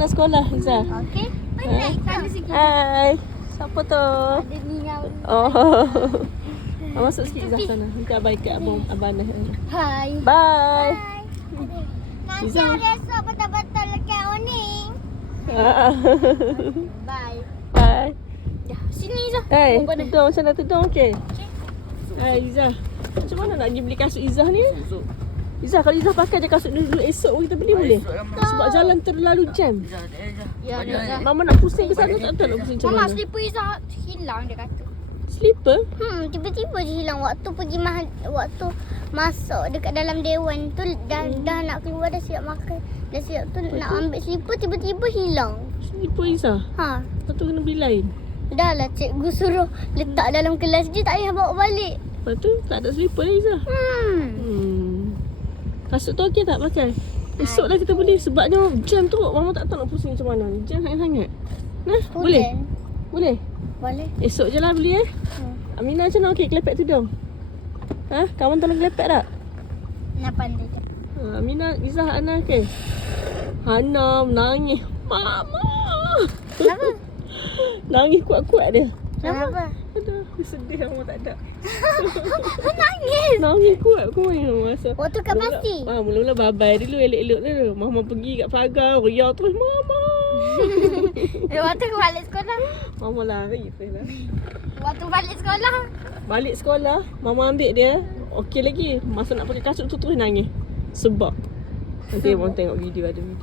Nak sekolah, Izzah. Okey. Penat sana sikit. Hai. Siapa tu? Ada Nina. Oh. Masuk sikit Izzah sana. Nanti abang ikat abang Anas. Hai. Bye. Nanti Izzah. ada esok betul-betul lekat Oning. Bye. Bye. Dah, sini Izzah. Hai, Buat mana? tudung macam mana tudung okey? Okey. Hai Izzah. Macam mana nak pergi beli kasut Izzah ni? Izzah, kalau Izzah pakai je kasut ni dulu, esok pun kita beli boleh? Sebab jalan terlalu jam. Ya, Izzah. Mama nak pusing ke sana, tak tahu nak pusing macam Mama mana. slipper Izzah hilang dia kata. Slipper? Tiba-tiba je hilang waktu pergi waktu masuk dekat dalam dewan tu dah nak keluar dah siap makan. Dah siap tu nak ambil slipper tiba-tiba hilang. Slipper Izzah? Ha. Lepas tu kena beli lain. Dah lah cikgu suruh letak dalam kelas je tak payah bawa balik. Lepas tu tak ada slipper lah Izzah. Kasut tu okey tak pakai? Esok lah kita beli sebabnya jam tu Mama tak tahu nak pusing macam mana. Jam sangat-sangat. Nah, boleh? Boleh? Boleh. Esok je lah beli Aminah macam mana okey kelepek tudung? Ha? Kawan tolong kelepek tak? Nak pandai je. Aminah, Izzah, Hana okey? Hana menangis. Mama! Kenapa? Nangis kuat-kuat dia. Kenapa? Aduh, aku sedih Mama tak ada. Nangis. Nangis kuat kau ni masa. Waktu kat pasti. Mula-mula babai dulu, elok-elok dulu. Mama pergi kat pagar, riak terus Mama. Waktu balik sekolah. Mama lari terus lah. Waktu balik sekolah. Balik sekolah, Mama ambil dia. Okey lagi. Masa nak pakai kasut tu terus nangis. Sebab. Nanti Mama tengok video, ada video.